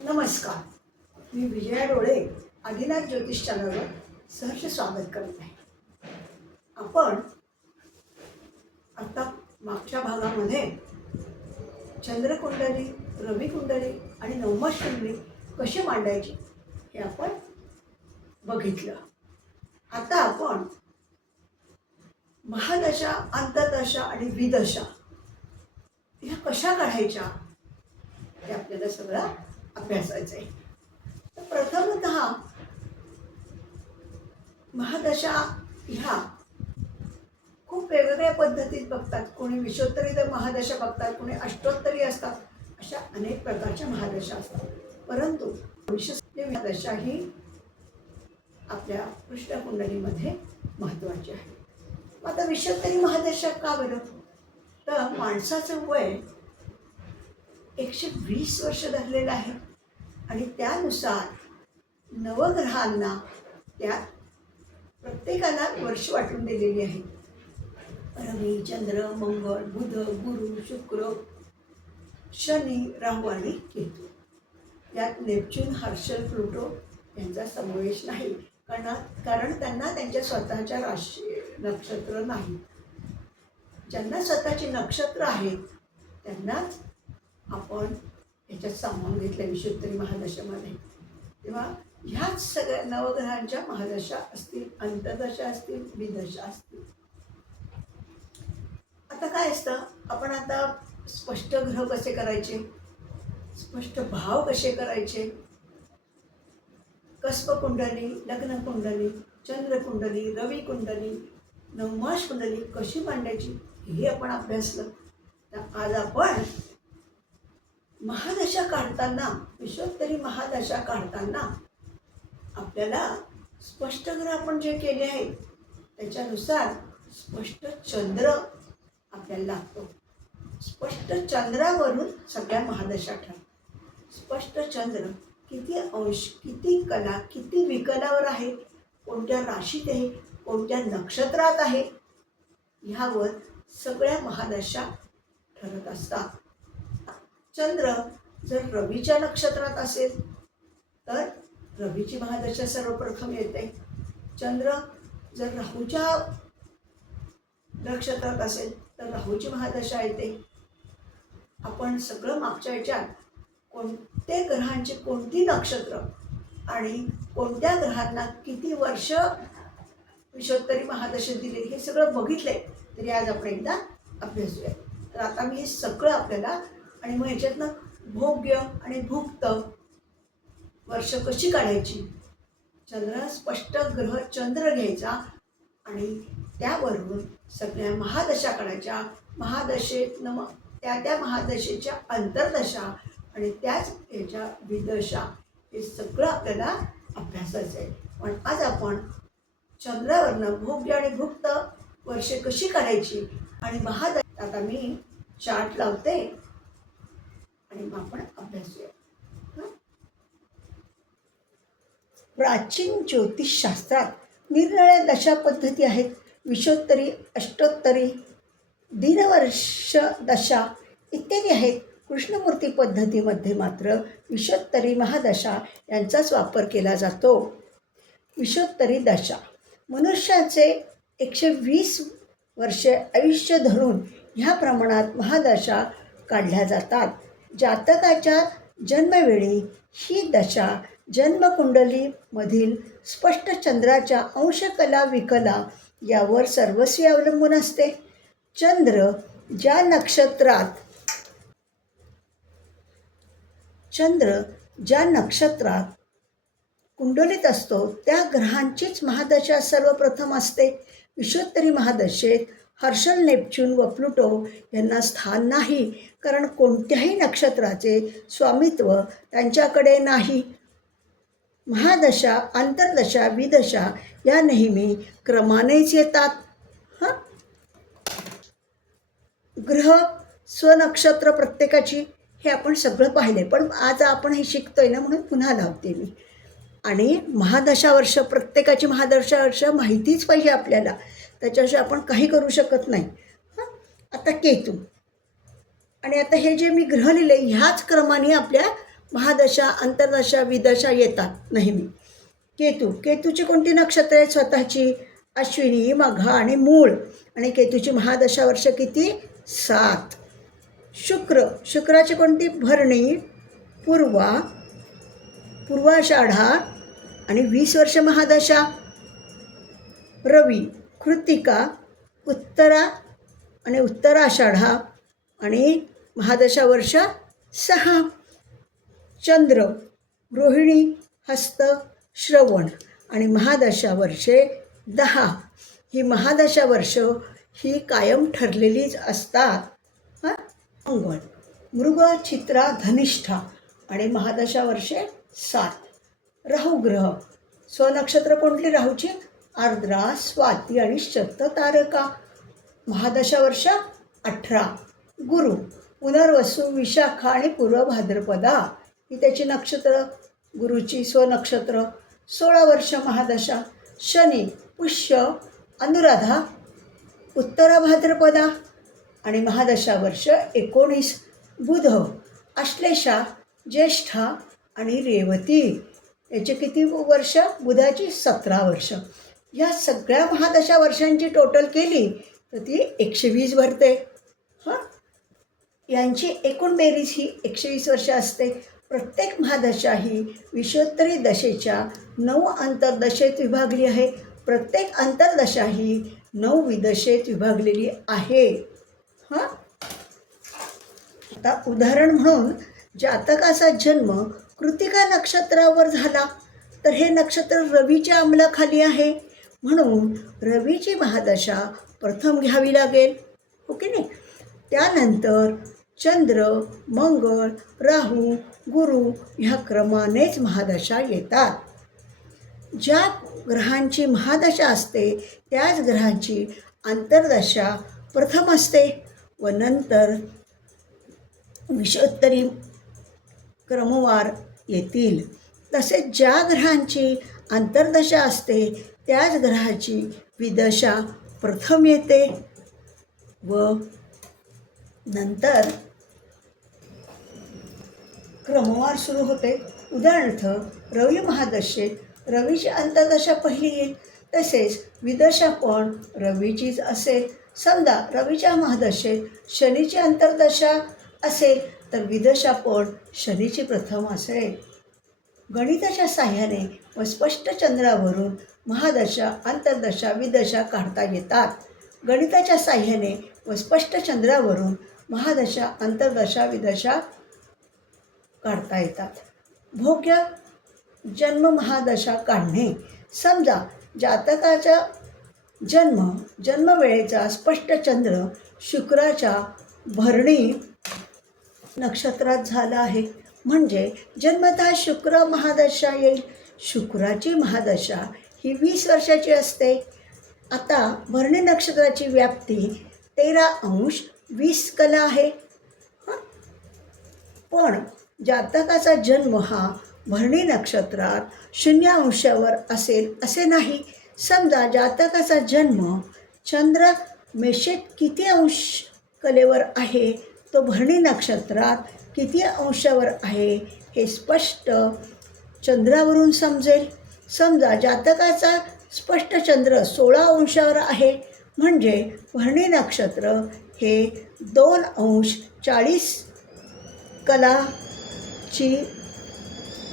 नमस्कार. मी विजया डोळे आदिनाथ ज्योतिष चॅनलवर सहर्ष स्वागत करत आहे. आपण आता मागच्या भागामध्ये चंद्रकुंडली रविकुंडली आणि नवमाश कुंडली कशी मांडायची हे आपण बघितलं. आता आपण महादशा अंतदशा आणि विदशा ह्या कशा काढायच्या हे आपल्याला सगळं अभ्यासायचं आहे तर प्रथमत महादशा ह्या खूप वेगवेगळ्या पद्धतीत बघतात. कोणी विशोत्तरी तर महादशा बघतात कोणी अष्टोत्तरी असतात. अशा अनेक प्रकारच्या महादशा असतात. परंतु विशेष महादशा ही आपल्या कृष्णकुंडलीमध्ये महत्त्वाची आहे. आता विशोत्तरी महादशा का बरं? तर माणसाचं वय एकशे वीस वर्ष धरलेलं आहे. आणि त्यानुसार नवग्रहांना त्यात प्रत्येकाला वर्ष वाटून दिलेली आहे. रवी चंद्र मंगळ बुध गुरु शुक्र शनी राहू आणि केतू. त्यात नेपच्यून हर्षल प्लुटो यांचा समावेश नाही. कारण कारण त्यांना त्यांच्या स्वतःच्या राशी नक्षत्र नाही. ज्यांना स्वतःची नक्षत्र आहेत त्यांनाच आपण ह्याच्यात सामावून घेतल्या विशुद्धरी महादशामध्ये तेव्हा ह्याच सगळ्या नवग्रहांच्या महादशा असतील अंतदशा असतील विदशा असतील. आता काय असतं? आपण आता स्पष्ट ग्रह कसे करायचे? स्पष्ट भाव कसे करायचे? कस्प कुंडली लग्न कुंडली चंद्र कुंडली रवी कुंडली नवमाश कुंडली कशी मांडायची? हे आपण अभ्यासलं. तर आज आपण महादशा काढताना विश्वोत्तरी महादशा काढताना आपल्याला स्पष्ट ग्रह आपण जे केले आहेत त्याच्यानुसार स्पष्ट चंद्र आपल्याला लागतो. स्पष्ट चंद्रावरून सगळ्या महादशा ठरतात. स्पष्ट चंद्र किती अंश किती कला किती विकलावर आहे कोणत्या राशीत आहे कोणत्या नक्षत्रात आहे ह्यावर सगळ्या महादशा ठरत असतात. चंद्र जर रवीच्या नक्षत्रात असेल तर रवीची महादशा सर्वप्रथम येते. चंद्र जर राहूच्या नक्षत्रात असेल तर राहूची महादशा येते. आपण सगळं मागच्या याच्यात कोणते ग्रहांची कोणती नक्षत्र आणि कोणत्या ग्रहांना किती वर्ष विषोत्तरी महादशा दिली हे सगळं बघितलंय. तरी आज आपण एकदा अभ्यासूया तर आता मी हे सगळं आपल्याला आणि मग ह्याच्यातनं भोग्य आणि भुक्त वर्ष कशी काढायची? चंद्र स्पष्ट ग्रह चंद्र घ्यायचा आणि त्यावरून सगळ्या महादशा काढायच्या. महादशेत नम त्या त्या महादशेच्या अंतर्दशा आणि त्याच याच्या विदशा हे सगळं आपल्याला अभ्यासायचं आहे पण आज आपण चंद्रावरनं भोग्य आणि भुक्त वर्षे कशी काढायची? आणि महादशा आता मी चार्ट लावते. आणि मग आपण अभ्यासूया. प्राचीन ज्योतिषशास्त्रात निरनिळ्या दशा पद्धती आहेत. विशोत्तरी अष्टोत्तरी दिनवर्ष दशा इत्यादी आहेत. कृष्णमूर्ती पद्धतीमध्ये मात्र विशोत्तरी महादशा यांचाच वापर केला जातो. विशोत्तरी दशा. मनुष्याचे एकशे वीस वर्षे आयुष्य धरून ह्या प्रमाणात महादशा काढल्या जातात. जातकाच्या जन्मवेळी ही दशा जन्मकुंडलीमधील स्पष्ट चंद्राच्या अंशकला विकला यावर सर्वस्वी अवलंबून असते. चंद्र ज्या नक्षत्रात चंद्र ज्या नक्षत्रात कुंडलीत असतो त्या ग्रहांचीच महादशा सर्वप्रथम असते. विश्वोत्तरी महादशेत हर्षल नेपच्यून व प्लुटो यांना स्थान नाही. कारण कोणत्याही नक्षत्राचे स्वामित्व त्यांच्याकडे नाही. महादशा अंतर्दशा विदशा या नेहमी क्रमानेच येतात. हां? ग्रह स्वनक्षत्र प्रत्येकाची हे आपण सगळं पाहिले पण आज आपण हे शिकतोय ना म्हणून पुन्हा लावते मी. आणि महादशा वर्ष प्रत्येकाची महादशा वर्ष माहितीच पाहिजे आपल्याला. त्याच्याशिवाय आपण काही करू शकत नाही. हां? आता केतू. आणि आता हे जे मी ग्रह लिहिले ह्याच क्रमाने आपल्या महादशा अंतर्दशा विदशा येतात नेहमी. केतू. केतूची कोणती नक्षत्र आहेत स्वतःची? अश्विनी मघा आणि मूळ. आणि केतूची महादशा वर्ष किती? सात. शुक्र. शुक्राची कोणती? भरणी पूर्वा पूर्वाषाढा आणि वीस वर्ष महादशा. रवी. कृतिका उत्तरा आणि उत्तराषाढा आणि महादशा वर्ष सहा. चंद्र रोहिणी हस्त श्रवण आणि महादशा वर्षे दहा. ही महादशा वर्ष ही कायम ठरलेलीच असतात. हां? मंगळ मृग चित्रा धनिष्ठा आणि महादशा वर्षे सात. राहू ग्रह. स्वनक्षत्र कोणती राहूची? आर्द्रा स्वाती आणि शत तारका. महादशा वर्ष अठरा. गुरु पुनर्वसू विशाखा आणि पूर्व भाद्रपदा. ही त्याची नक्षत्र. गुरुची स्वनक्षत्र. सोळा वर्ष महादशा. शनी पुष्य अनुराधा उत्तरा भाद्रपदा. आणि महादशा वर्ष एकोणीस. बुध आश्लेषा ज्येष्ठा आणि रेवती. याचे किती वर्ष? बुधाची सतरा वर्ष. या सगळ्या महादशा वर्षांची टोटल केली तर ती एकशे वीस भरते. हां? यांची एकूण बेरीज ही एकशे वीस वर्ष असते. प्रत्येक महादशा ही विश्वोत्तरी दशेच्या नऊ अंतर्दशेत विभागली आहे. प्रत्येक अंतर्दशा ही नऊ विदशेत विभागलेली आहे. हां? आता उदाहरण म्हणून जातकाचा जन्म कृतिका नक्षत्रावर झाला. तर हे नक्षत्र रवीच्या अंमलाखाली आहे. म्हणून रवीची महादशा प्रथम घ्यावी लागेल. ओके नाही? त्यानंतर चंद्र मंगळ राहू गुरु ह्या क्रमानेच महादशा येतात. ज्या ग्रहांची महादशा असते त्याच ग्रहांची आंतरदशा प्रथम असते व नंतर विषोत्तरी क्रमवार येतील. तसेच ज्या ग्रहांची आंतरदशा असते त्याच ग्रहाची विदशा प्रथम येते व नंतर क्रमवार सुरू होते. उदाहरणार्थ रवी महादशेत रवीची अंतर्दशा पहिली येईल तसेच विदशा पण रवीचीच असेल. समजा रवीच्या महादशेत शनीची अंतर्दशा असेल तर विदशा पण शनीची प्रथम असेल. गणिताच्या साह्याने व स्पष्ट चंद्रावरून महादशा अंतर्दशा विदशा काढता येतात. गणिताच्या साह्याने व स्पष्ट चंद्रावरून महादशा अंतर्दशा विदशा काढता येतात. भोग्य जन्म महादशा काढणे. समजा जातकाचा जन्म जन्मवेळेचा स्पष्ट चंद्र शुक्राच्या भरणी नक्षत्रात झाला आहे. म्हणजे जन्मतः शुक्र महादशा येईल. शुक्राची महादशा ही वीस वर्षाची असते. आता भरणी नक्षत्राची व्याप्ती तेरा अंश वीस कला आहे. पण जातकाचा जन्म हा भरणी नक्षत्रात शून्य अंशावर असेल असे नाही. समजा जातकाचा जन्म चंद्र मेषेत किती अंश कलेवर आहे? तो भरणी नक्षत्रात किती अंशावर आहे हे स्पष्ट चंद्रावरून समजेल. समजा जातकाचा स्पष्ट चंद्र सोळा अंशावर आहे म्हणजे भरणी नक्षत्र हे दोन अंश चाळीस कलाची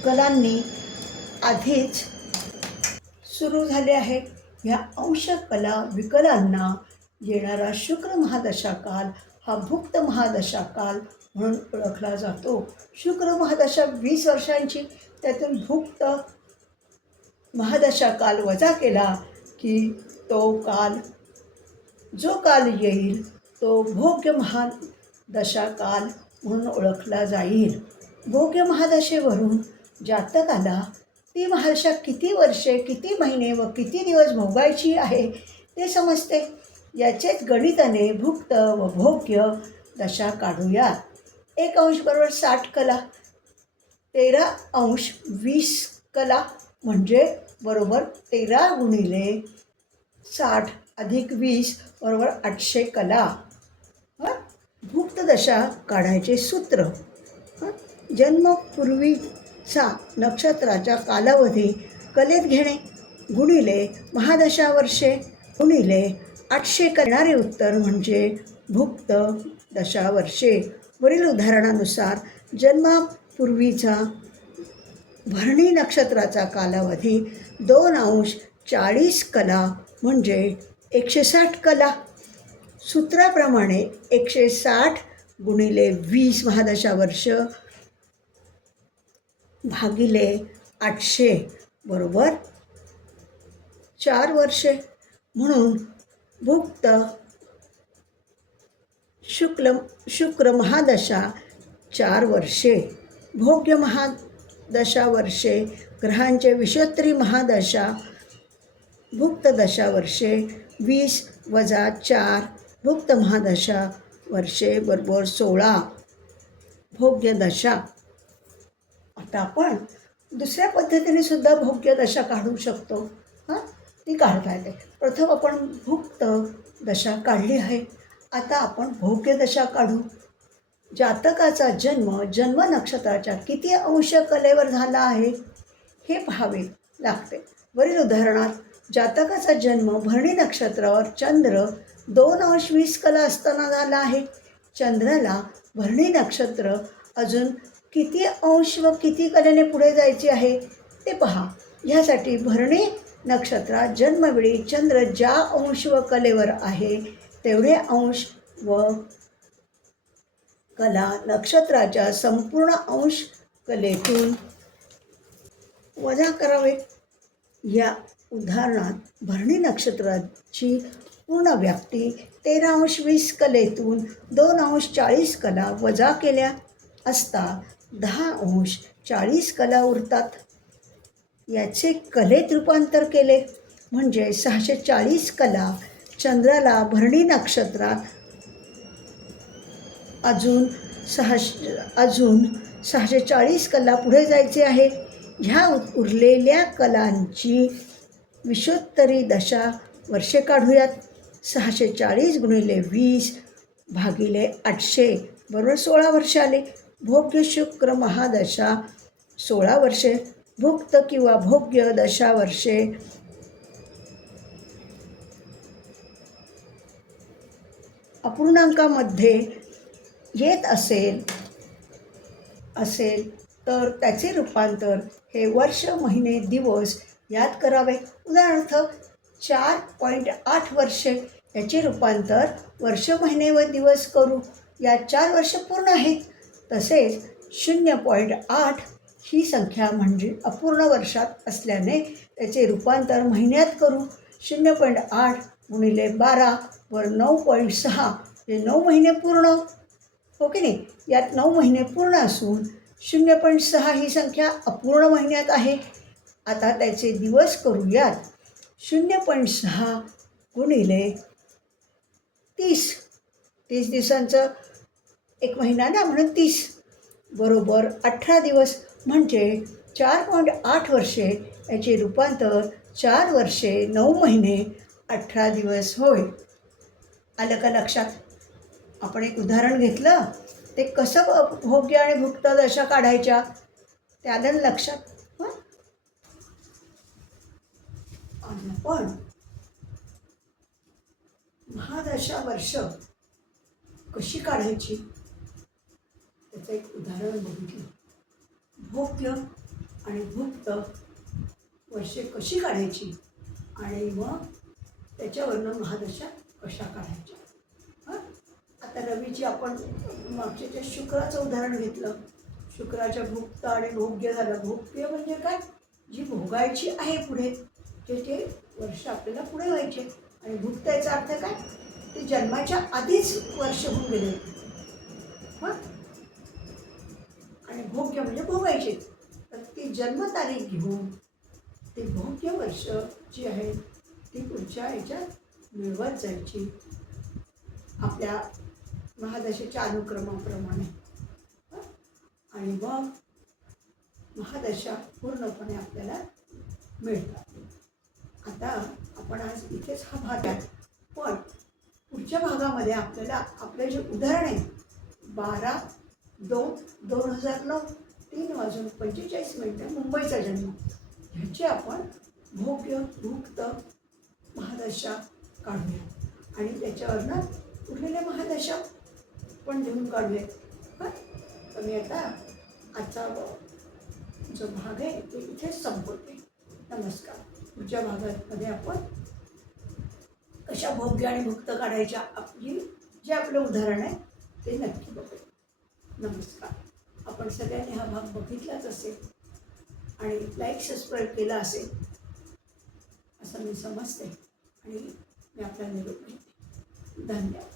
कलांनी आधीच सुरू झाले आहे. ह्या अंश कला विकलांना येणारा शुक्र महादशाकाल हा भुक्त महादशाकाल म्हणून ओळखला जातो. शुक्र महादशा वीस वर्षांची त्यातून भुक्त महादशा काल वजा केला की तो काल जो काल येईल तो भोग्य महादशा काल म्हणून ओळखला जाईल. भोग्य महादशेवरून जातकाला ती महादशा किती वर्षे किती महिने व किती दिवस भोगायची आहे ते समजते. याचेच गणिताने भुक्त व भोग्य दशा काढूया एक अंश बरोबर साठ कला तेरा अंश वीस कला म्हणजे बरोबर तेरा गुणिले साठ अधिक वीस बरोबर आठशे कला. हं? भुक्त दशा काढायचे सूत्र. जन्मपूर्वीचा नक्षत्राचा कालावधी कलेत घेणे. गुणिले महादशा वर्षे. गुणिले आठशे करणारे उत्तर म्हणजे भुक्त दशा वर्षे. वरील उदाहरणानुसार जन्मापूर्वीचा भरणी नक्षत्राचा कालावधी दोन अंश चाळीस कला म्हणजे एकशे साठ कला. सूत्राप्रमाणे एकशे साठ गुणिले वीस महादशा वर्ष भागिले आठशे बरोबर चार वर्षे. म्हणून भुक्त शुक्ल शुक्र महादशा चार वर्षे. भोग्य महा वर्षे ग्रहांचे विषोत्तरी महादशा भुक्त दशावर्षे वीस वजा चार भुक्त महादशा वर्षे बरोबर सोळा. भोग्य दशा. आता आपण दुसऱ्या पद्धतीने सुद्धा भोग्य दशा काढू शकतो. हां? ती काढता येते. प्रथम आपण भुक्त दशा काढली आहे. आता आपण भोग्य दशा काढू. जातकाचा जन्म जन्म नक्षत्राच्या किती अंश कलेवर झाला आहे हे पाहावे लागते. वरील उदाहरणात जातकाचा जन्म भरणी नक्षत्रावर चंद्र दोन अंश वीस कला असताना झाला आहे. चंद्राला भरणी नक्षत्र अजून किती अंश व किती कलेने पुढे जायचे आहे ते पहा. ह्यासाठी भरणी नक्षत्रात जन्मवेळी चंद्र ज्या अंश व कलेवर आहे तेवढे अंश व कला नक्षत्राच्या संपूर्ण अंश कलेतून वजा करावे. या उदाहरणात भरणी नक्षत्राची पूर्ण व्याप्ती तेरा अंश वीस कलेतून दोन अंश चाळीस कला वजा केल्या असता दहा अंश चाळीस कला उरतात. याचे कलेत रूपांतर केले. म्हणजे सहाशे चाळीस कला चंद्राला भरणी नक्षत्रात अजून सहाशे अजून सहाशे चाळीस कला पुढे जायचे आहे ह्या उरलेल्या कलांची विषोत्तरी दशा वर्षे काढूयात. सहाशे चाळीस गुणिले वीस भागिले आठशे बरोबर सोळा वर्ष आले. भोग्य शुक्र महादशा सोळा वर्षे भुक्त किंवा भोग्य दशा वर्षे. अपूर्णांकामध्ये येत असेल असेल तर त्याचे रूपांतर हे वर्ष महिने दिवस यात करावे. उदाहरणार्थ चार पॉईंट आठ वर्षे याचे रूपांतर वर्ष महिने व दिवस करू. या चार वर्ष पूर्ण आहेत. तसेच शून्य पॉईंट आठ ही संख्या म्हणजे अपूर्ण वर्षात असल्याने त्याचे रूपांतर महिन्यात करू. शून्य पॉईंट आठ गुणिले बारा वर नऊ पॉईंट सहा हे नऊ महिने पूर्ण. हो की नाही? यात नऊ महिने पूर्ण असून शून्य पॉईंट सहा ही संख्या अपूर्ण महिन्यात आहे. आता त्याचे दिवस करूयात. शून्य पॉईंट सहा गुणिले तीस. तीस दिवसांचं एक महिना ना म्हणून तीस. बरोबर अठरा दिवस म्हणजे चार पॉईंट आठ वर्षे. याचे रूपांतर चार वर्षे नऊ महिने अठरा दिवस होय. आलं का लक्षात? आपण एक उदाहरण घेतलं ते कसं भोग्य आणि भुक्त दशा काढायच्या? ते आलं लक्षात? आणि आपण महादशा वर्ष कशी काढायची? त्याचं एक उदाहरण बघितलं भोग्य आणि भुक्त वर्षे कशी काढायची? आणि मग त्याच्यावरनं महादशा कशा काढायच्या? आता रवीची आपण मागच्या त्या शुक्राचं उदाहरण घेतलं शुक्राच्या भुक्त आणि भोग्य झालं. भोग्य म्हणजे काय? जी भोगायची आहे पुढे जे ते वर्ष आपल्याला पुढे व्हायचे. आणि भुक्त याचा अर्थ काय? ते जन्माच्या आधीच वर्ष होऊन गेले. आणि भोग्य म्हणजे भोगायचे. तर ती जन्मतारीख घेऊन ते भोग्य वर्ष जी आहे ती पुढच्या याच्यात मिळवत जायची. आपल्या महादशेच्या अनुक्रमाप्रमाणे. आणि मग महादशा पूर्णपणे आपल्याला मिळतात. आता आपण आज इथेच हा भाग आहे. पण पुढच्या भागामध्ये आपल्याला आपले जे उदाहरण आहे बारा दोन दोन हजार नऊ तीन वाजून पंचेचाळीस मिनटं मुंबईचा जन्म. ह्याची आपण भोग्य मुक्त महादशा काढूया. आणि त्याच्यावरनं उरलेल्या महादशा पण लिहून काढूयात हां? तर मी आता आजचा जो भाग आहे तो इथेच संपवते. नमस्कार. पुढच्या भागामध्ये आपण कशा भोग्य आणि भक्त काढायच्या आपली जे आपलं उदाहरण आहे ते नक्की बघूया. नमस्कार. आपण सगळ्यांनी हा भाग बघितलाच असेल आणि लाईक सबस्क्राईब केला असेल असं मी समजते आणि मी आपला निरोप घेते धन्यवाद.